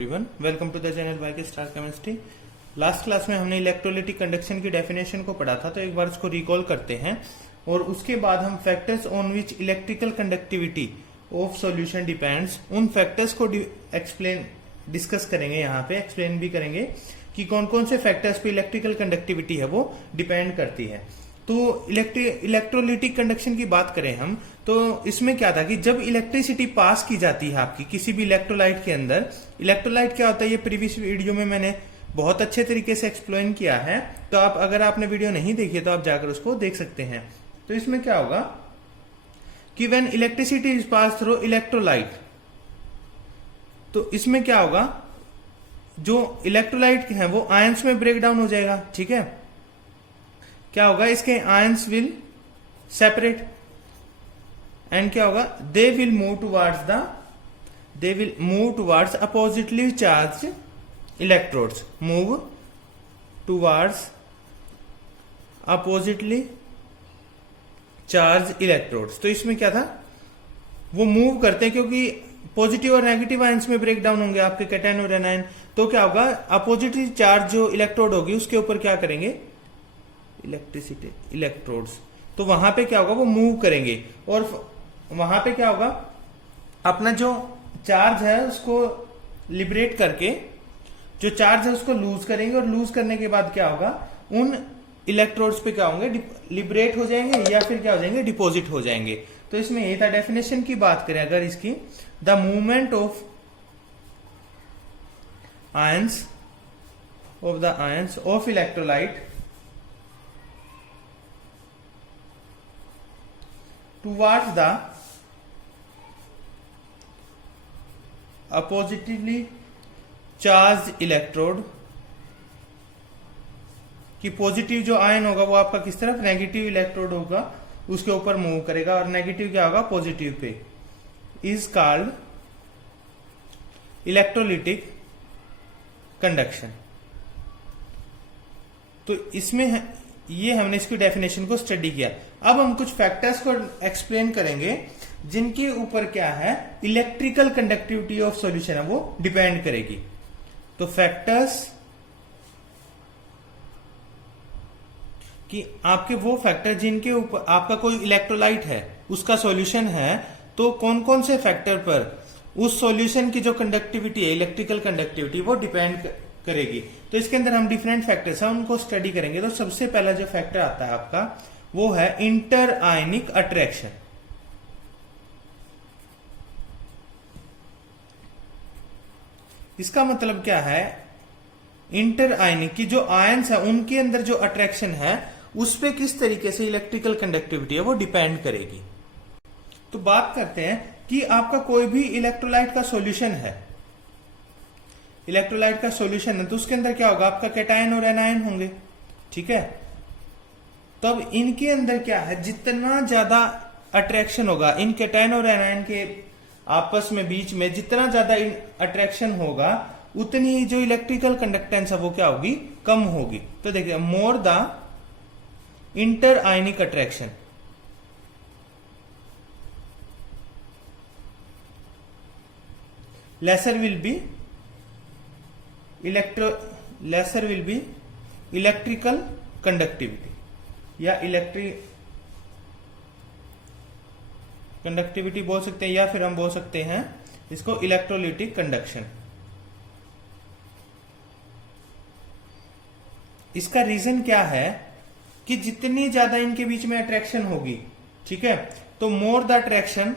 Everyone, welcome to the channel YK star chemistry. Last class में हमने electrolytic conduction की definition को पढ़ा था, तो एक बार इसको रिकॉल करते हैं और उसके बाद हम factors on which electrical conductivity of solution depends, उन फैक्टर्स को डिस्कस करेंगे, यहाँ पे एक्सप्लेन भी करेंगे कि कौन कौन से फैक्टर्स पे इलेक्ट्रिकल कंडक्टिविटी है वो डिपेंड करती है। तो इलेक्ट्रोलिटिक कंडक्शन की बात करें हम, तो इसमें क्या था कि जब इलेक्ट्रिसिटी पास की जाती है आपकी किसी भी इलेक्ट्रोलाइट के अंदर, इलेक्ट्रोलाइट क्या होता है ये प्रीवियस वीडियो में मैंने बहुत अच्छे तरीके से एक्सप्लेन किया है, तो आप अगर आपने वीडियो नहीं देखी है तो आप जाकर उसको देख सकते हैं। तो इसमें क्या होगा कि when electricity is pass through electrolyte, तो इसमें क्या होगा, जो इलेक्ट्रोलाइट है वो आयंस में ब्रेक डाउन हो जाएगा। ठीक है, क्या होगा, इसके आयंस विल सेपरेट एंड क्या होगा, they will move towards oppositely charge electrodes, move towards oppositely charge electrodes. तो इसमें क्या था, वो मूव करते हैं क्योंकि पॉजिटिव और नेगेटिव आयंस में ब्रेक डाउन होंगे आपके कैटायन और एनायन। तो क्या होगा, अपोजिटली चार्ज जो इलेक्ट्रोड होगी उसके ऊपर क्या करेंगे, इलेक्ट्रिसिटी इलेक्ट्रोड्स, तो वहां पे क्या होगा, वो मूव करेंगे और वहां पे क्या होगा, अपना जो चार्ज है उसको लिबरेट करके जो चार्ज है उसको लूज करेंगे और लूज करने के बाद क्या होगा, उन इलेक्ट्रोड्स पे क्या होंगे, लिबरेट हो जाएंगे या फिर क्या हो जाएंगे, डिपॉजिट हो जाएंगे। तो इसमें ये था, डेफिनेशन की बात करें अगर इसकी, the movement of ions of electrolyte towards the oppositively charged electrode, कि पॉजिटिव जो आयन होगा वो आपका किस तरफ, नेगेटिव इलेक्ट्रोड होगा उसके ऊपर मूव करेगा और नेगेटिव क्या होगा, positive pay, is called electrolytic conduction. तो इसमें ये हमने इसकी डेफिनेशन को स्टडी किया। अब हम कुछ फैक्टर्स को एक्सप्लेन करेंगे जिनके ऊपर क्या है, इलेक्ट्रिकल कंडक्टिविटी ऑफ सॉल्यूशन है वो डिपेंड करेगी। तो फैक्टर्स कि आपके वो फैक्टर जिनके ऊपर आपका कोई इलेक्ट्रोलाइट है उसका सॉल्यूशन है, तो कौन कौन से फैक्टर पर उस सॉल्यूशन की जो कंडक्टिविटी है, इलेक्ट्रिकल कंडक्टिविटी, वो डिपेंड करेगी। तो इसके अंदर हम डिफरेंट फैक्टर्स हैं उनको स्टडी करेंगे। तो सबसे पहला जो फैक्टर आता है आपका वो है इंटर आयनिक अट्रैक्शन। इसका मतलब क्या है, इंटर आयनिक की जो आयंस है उनके अंदर जो अट्रैक्शन है उस पे किस तरीके से इलेक्ट्रिकल कंडक्टिविटी है वो डिपेंड करेगी। तो बात करते हैं कि आपका कोई भी इलेक्ट्रोलाइट का सॉल्यूशन है, इलेक्ट्रोलाइट का सॉल्यूशन है, तो उसके अंदर क्या होगा, आपका कैटायन और एनायन होंगे। ठीक है, तब इनके अंदर क्या है, जितना ज्यादा अट्रैक्शन होगा इन कैटायन और एनायन के आपस में बीच में, जितना ज्यादा अट्रैक्शन होगा उतनी जो इलेक्ट्रिकल कंडक्टेंस है वो क्या होगी, कम होगी। तो देखिए, more the inter ionic attraction, lesser will be electrical conductivity या इलेक्ट्रिक कंडक्टिविटी बोल सकते हैं, या फिर हम बोल सकते हैं इसको इलेक्ट्रोलिटिक कंडक्शन। इसका रीजन क्या है कि जितनी ज्यादा इनके बीच में अट्रैक्शन होगी, ठीक है, तो more the attraction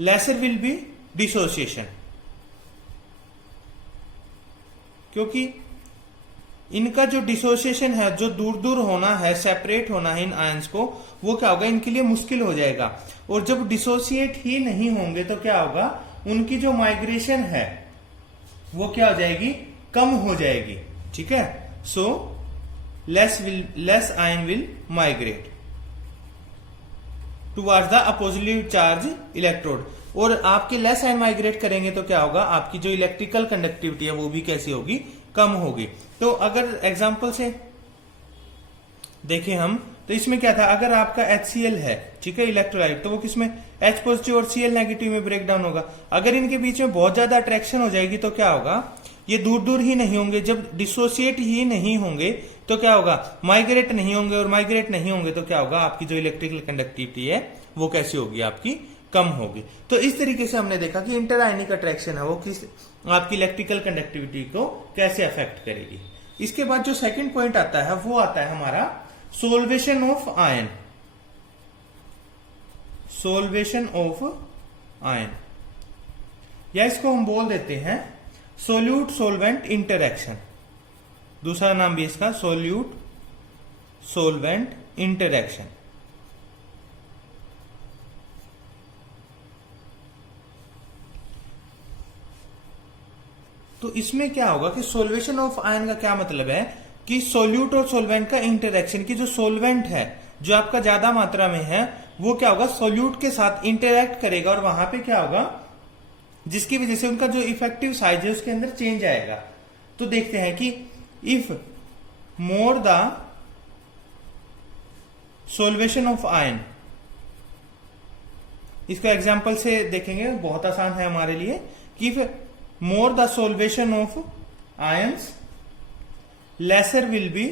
laser will be dissociation, क्योंकि इनका जो डिसोसिएशन है, जो दूर दूर होना है, सेपरेट होना है इन आयंस को, वो क्या होगा, इनके लिए मुश्किल हो जाएगा। और जब डिसोसिएट ही नहीं होंगे तो क्या होगा, उनकी जो माइग्रेशन है वो क्या हो जाएगी, कम हो जाएगी। ठीक है, so less ion will migrate towards the oppositely charge electrode, और आपके लेस आयन माइग्रेट करेंगे तो क्या होगा, आपकी जो इलेक्ट्रिकल कंडक्टिविटी है वो भी कैसी होगी, कम होगी। तो अगर एग्जांपल से देखें हम, तो इसमें क्या था, अगर आपका HCl है, ठीक है, इलेक्ट्रोलाइट, तो वो किसमें H पॉजिटिव और Cl नेगेटिव में ब्रेक डाउन होगा। अगर इनके बीच में बहुत ज्यादा अट्रैक्शन हो जाएगी तो क्या होगा, ये दूर दूर ही नहीं होंगे। जब डिसोसिएट ही नहीं होंगे तो क्या होगा, माइग्रेट नहीं होंगे, और माइग्रेट नहीं होंगे तो क्या होगा, आपकी जो इलेक्ट्रिकल कंडक्टिविटी है वो कैसी होगी, आपकी कम होगी। तो इस तरीके से हमने देखा कि इंटर आयनिक अट्रैक्शन है वो किस आपकी इलेक्ट्रिकल कंडक्टिविटी को कैसे अफेक्ट करेगी। इसके बाद जो सेकंड पॉइंट आता है वो आता है हमारा solution of ion. Solution of ion, या इसको हम बोल देते हैं सोल्यूट सोलवेंट इंटरैक्शन। दूसरा नाम भी इसका सोल्यूट सोलवेंट इंटरैक्शन। तो इसमें क्या होगा कि सोल्वेशन ऑफ आयन का क्या मतलब है कि सोल्यूट और सोलवेंट का इंटरैक्शन की जो सोलवेंट है जो आपका ज्यादा मात्रा में है वो क्या होगा, सोल्यूट के साथ इंटरैक्ट करेगा, और वहां पे क्या होगा, जिसकी वजह से उनका जो इफेक्टिव साइज है उसके अंदर चेंज आएगा। तो देखते हैं कि if more the solution of ion, इसको एग्जांपल से देखेंगे, बहुत आसान है हमारे लिए, कि if more the solution of ions lesser will be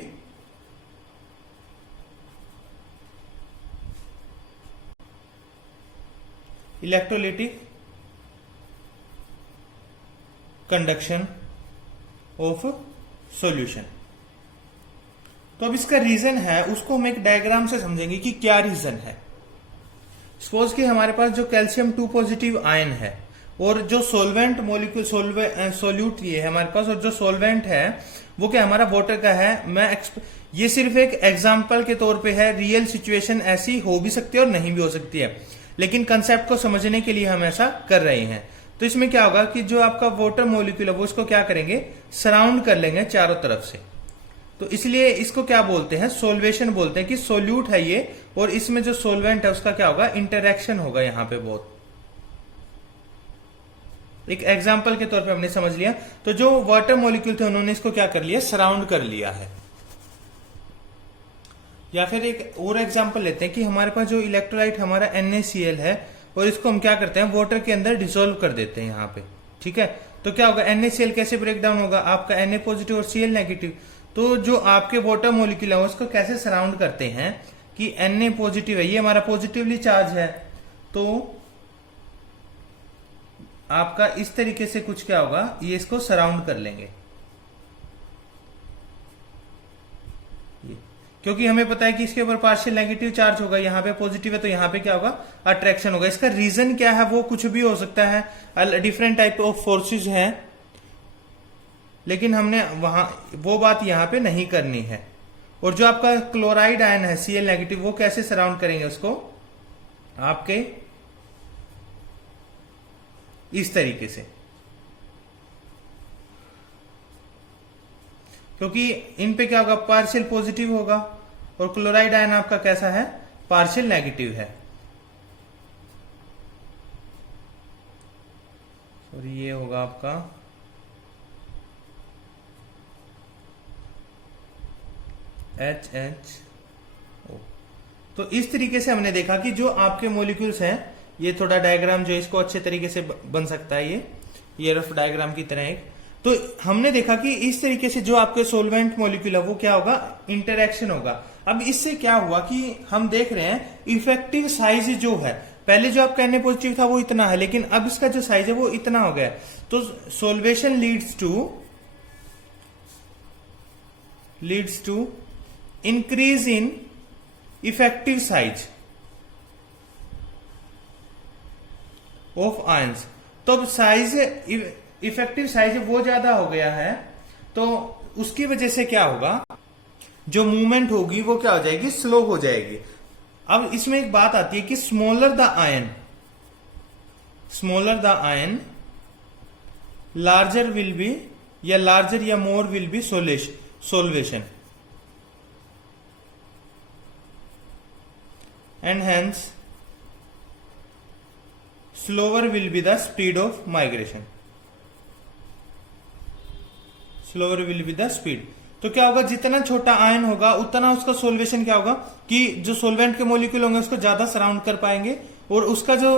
electrolytic conduction of solution। तो अब इसका रीजन है उसको हम एक डायग्राम से समझेंगे कि क्या रीजन है। सपोज कि हमारे पास जो कैल्शियम 2 पॉजिटिव आयन है और जो सोलवेंट मोलिक्यूल सोल्यूट ये है हमारे पास, और जो सोलवेंट है वो क्या हमारा वाटर का है। ये सिर्फ एक एग्जाम्पल के तौर पे है, रियल सिचुएशन ऐसी हो भी सकती है और नहीं भी हो सकती है, लेकिन कंसेप्ट को समझने के लिए हम ऐसा कर रहे हैं। तो इसमें क्या होगा कि जो आपका वाटर मोलिक्यूल है वो इसको क्या करेंगे, सराउंड कर लेंगे चारों तरफ से। तो इसलिए इसको क्या बोलते हैं, सोल्वेशन बोलते हैं, कि सोल्यूट है ये और इसमें जो सोलवेंट है उसका क्या होगा, इंटरेक्शन होगा यहां पे बहुत। एक एग्जाम्पल के तौर पे हमने समझ लिया। तो जो वाटर मॉलिक्यूल थे उन्होंने इसको क्या कर लिया, सराउंड कर लिया है। या फिर एक और एग्जाम्पल लेते हैं कि हमारे पास जो इलेक्ट्रोलाइट हमारा NaCl है और इसको हम क्या करते हैं, वाटर के अंदर डिसोल्व कर देते हैं यहां पे, ठीक है। तो क्या होगा, NaCl कैसे ब्रेक डाउन होगा, आपका Na पॉजिटिव और Cl नेगेटिव। तो जो आपके वाटर मॉलिक्यूल है उसको कैसे सराउंड करते हैं कि Na पॉजिटिव है, ये हमारा पॉजिटिवली चार्ज है, तो आपका इस तरीके से कुछ क्या होगा, ये इसको सराउंड कर लेंगे, क्योंकि हमें पता है कि इसके ऊपर पार्शियल नेगेटिव चार्ज होगा, यहाँ पे पॉजिटिव है तो यहाँ पे क्या होगा, अट्रैक्शन होगा। इसका रीजन क्या है वो कुछ भी हो सकता है, डिफरेंट टाइप ऑफ फोर्सेस हैं, लेकिन हमने वहां वो बात यहाँ पे नहीं करनी है। और जो आपका क्लोराइड आयन है Cl नेगेटिव, वो कैसे सराउंड करेंगे उसको, आपके इस तरीके से, क्योंकि इन पे क्या होगा, पार्शियल पॉजिटिव होगा और क्लोराइड आयन आपका कैसा है, पार्शियल नेगेटिव है। सॉरी, ये होगा आपका HHO। तो इस तरीके से हमने देखा कि जो आपके मॉलिक्यूल्स हैं, ये थोड़ा डायग्राम जो इसको अच्छे तरीके से बन सकता है, ये रफ डायग्राम की तरह एक। तो हमने देखा कि इस तरीके से जो आपके सोलवेंट मॉलिक्यूल है वो क्या होगा, इंटरेक्शन होगा। अब इससे क्या हुआ कि हम देख रहे हैं इफेक्टिव साइज जो है, पहले जो आपका Na पॉजिटिव था वो इतना है, लेकिन अब इसका जो साइज है वो इतना हो गया। तो solvation leads to increase in effective size of ions. तो अब साइज, इफेक्टिव साइज वो ज्यादा हो गया है, तो उसकी वजह से क्या होगा, जो मूवमेंट होगी वो क्या हो जाएगी, स्लो हो जाएगी। अब इसमें एक बात आती है कि smaller the ion larger will be, या लार्जर या more will be solution, and hence slower will be the speed of migration। slower will be the speed। तो क्या होगा, जितना छोटा आयन होगा उतना उसका सोल्वेशन क्या होगा कि जो सोलवेंट के मोलिक्यूल होंगे उसको ज्यादा सराउंड कर पाएंगे और उसका जो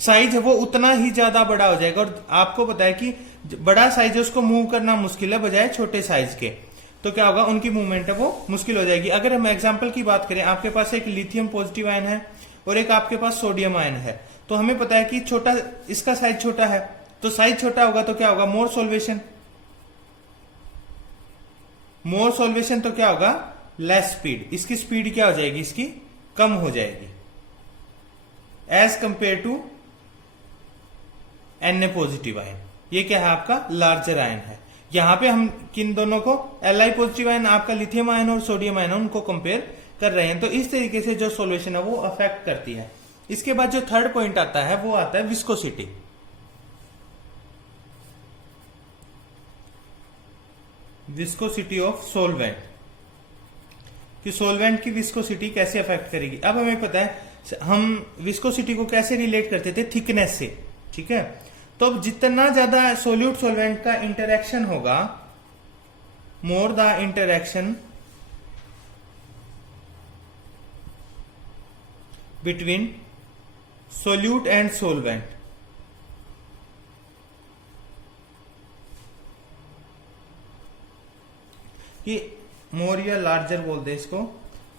साइज है वो उतना ही ज्यादा बड़ा हो जाएगा। और आपको पता है कि बड़ा साइज है उसको मूव करना मुश्किल है बजाय छोटे साइज के, तो क्या होगा, उनकी मूवमेंट है वो मुश्किल हो जाएगी। अगर हम एग्जाम्पल की बात करें, आपके पास एक लिथियम पॉजिटिव आयन है और एक आपके पास सोडियम आयन है, तो हमें पता है कि छोटा, इसका साइज छोटा है, तो साइज छोटा होगा तो क्या होगा, मोर सोल्वेशन। मोर सोल्वेशन तो क्या होगा, लेस स्पीड। इसकी स्पीड क्या हो जाएगी, इसकी कम हो जाएगी as compare to Na positive ion. ये क्या है, आपका लार्जर आयन है। यहां पे हम किन दोनों को, Li पॉजिटिव आयन आपका लिथियम आयन और सोडियम आयन, उनको कंपेयर कर रहे हैं। तो इस तरीके से जो सॉल्यूशन है वो अफेक्ट करती है। इसके बाद जो थर्ड पॉइंट आता है वो आता है विस्कोसिटी। विस्कोसिटी ऑफ सोलवेंट, कि सोलवेंट की विस्कोसिटी कैसे अफेक्ट करेगी। अब हमें पता है हम विस्कोसिटी को कैसे रिलेट करते थे, थिकनेस से, ठीक है। तो अब जितना ज्यादा सोल्यूट सोलवेंट का इंटरेक्शन होगा, more the interaction between solute and solvent, कि मोर या लार्जर बोलते हैं इसको,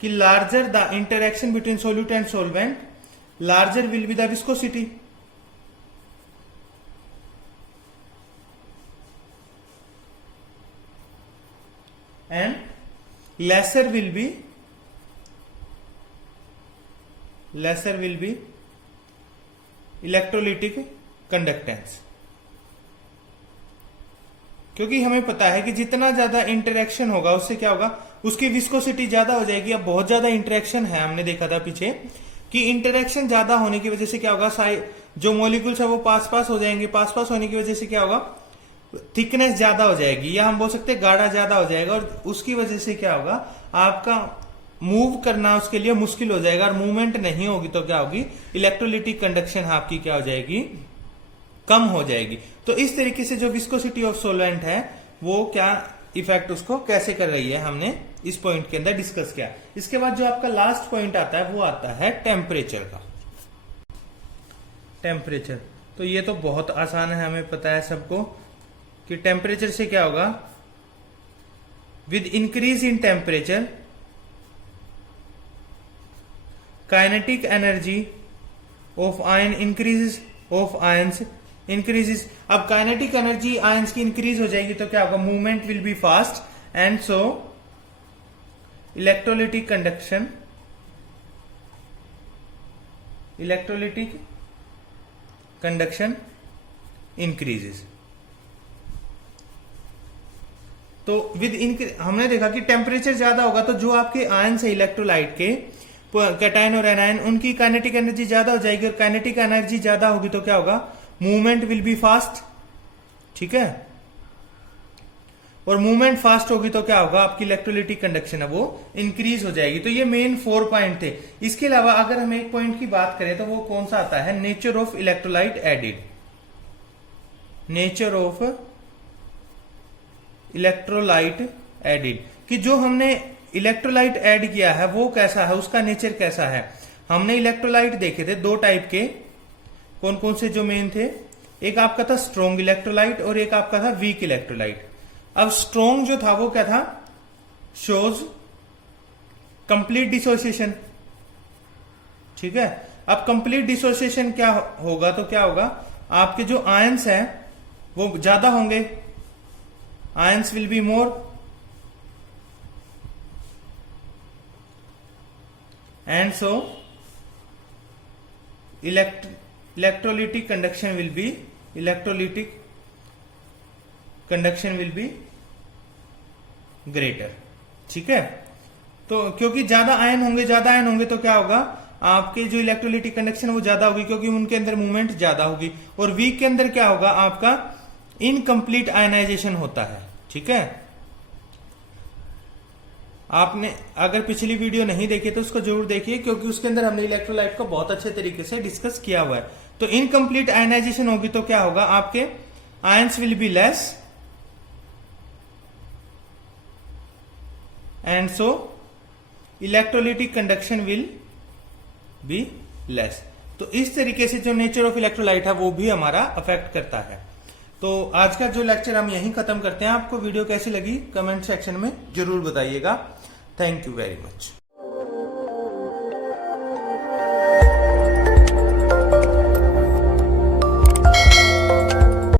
कि larger the interaction between solute and solvent, larger will be the viscosity. And lesser will be electrolytic conductance. क्योंकि हमें पता है कि जितना ज्यादा इंटरेक्शन होगा उससे क्या होगा, उसकी विस्कोसिटी ज्यादा हो जाएगी। अब बहुत ज्यादा इंटरेक्शन है, हमने देखा था पीछे कि इंटरेक्शन ज्यादा होने की वजह से क्या होगा, जो मॉलिक्यूल्स है वो पास पास हो जाएंगे। पास पास होने की वजह से क्या होगा, थिकनेस ज्यादा हो जाएगी, या हम बोल सकते हैं गाढ़ा ज्यादा हो जाएगा। और उसकी वजह से क्या होगा, आपका मूव करना उसके लिए मुश्किल हो जाएगा। और मूवमेंट नहीं होगी तो क्या होगी, इलेक्ट्रोलिटिक कंडक्शन आपकी क्या हो जाएगी, कम हो जाएगी। तो इस तरीके से जो विस्कोसिटी ऑफ सोलवेंट है वो क्या इफेक्ट उसको कैसे कर रही है, हमने इस पॉइंट के अंदर डिस्कस किया। इसके बाद जो आपका लास्ट पॉइंट आता है वो आता है टेम्परेचर का। टेम्परेचर तो ये तो बहुत आसान है, हमें पता है सबको कि टेम्परेचर से क्या होगा, with increase in temperature kinetic energy of ion increases, of ions increases. अब काइनेटिक एनर्जी आयंस की इंक्रीज हो जाएगी तो क्या होगा, movement will be fast and so electrolytic conduction increases. तो हमने देखा कि टेम्परेचर ज्यादा होगा तो जो आपके आयंस है इलेक्ट्रोलाइट के, कैटायन और एनायन, उनकी काइनेटिक एनर्जी ज्यादा हो जाएगी। और काइनेटिक एनर्जी ज्यादा होगी तो क्या होगा, मूवमेंट विल बी फास्ट, ठीक है। और मूवमेंट फास्ट होगी तो क्या होगा, आपकी इलेक्ट्रोलिटिक कंडक्शन है वो इंक्रीज हो जाएगी। तो ये मेन 4 पॉइंट थे। इसके अलावा अगर हम एक पॉइंट की बात करें तो वो कौन सा आता है, nature of electrolyte added. Nature of electrolyte added, कि जो हमने इलेक्ट्रोलाइट ऐड किया है वो कैसा है, उसका नेचर कैसा है। हमने इलेक्ट्रोलाइट देखे थे 2 टाइप के, कौन कौन से जो मेन थे, एक आपका था स्ट्रॉन्ग इलेक्ट्रोलाइट और एक आपका था वीक इलेक्ट्रोलाइट। अब स्ट्रॉन्ग जो था वो क्या था, शोज कंप्लीट डिसोसिएशन, ठीक है। अब कंप्लीट डिसोसिएशन क्या होगा, तो क्या होगा, आपके जो आयंस हैं वो ज्यादा होंगे, ions will be more and so electrolytic conduction will be greater, ठीक है। तो क्योंकि ज्यादा आयन होंगे तो क्या होगा, आपके जो इलेक्ट्रोलिटिक कंडक्शन वो ज्यादा होगी क्योंकि उनके अंदर मूवमेंट ज्यादा होगी। और वीक के अंदर क्या होगा, आपका इनकम्प्लीट आयनाइजेशन होता है, ठीक है। आपने अगर पिछली वीडियो नहीं देखी तो उसको जरूर देखिए, क्योंकि उसके अंदर हमने इलेक्ट्रोलाइट को बहुत अच्छे तरीके से डिस्कस किया हुआ है। तो इनकम्प्लीट आयनाइजेशन होगी तो क्या होगा, आपके ions will be less and so electrolytic conduction will be less. तो इस तरीके से जो नेचर ऑफ इलेक्ट्रोलाइट है वो भी हमारा अफेक्ट करता है। तो आज का जो लेक्चर हम यहीं खत्म करते हैं। आपको वीडियो कैसी लगी कमेंट सेक्शन में जरूर बताइएगा। Thank you very much.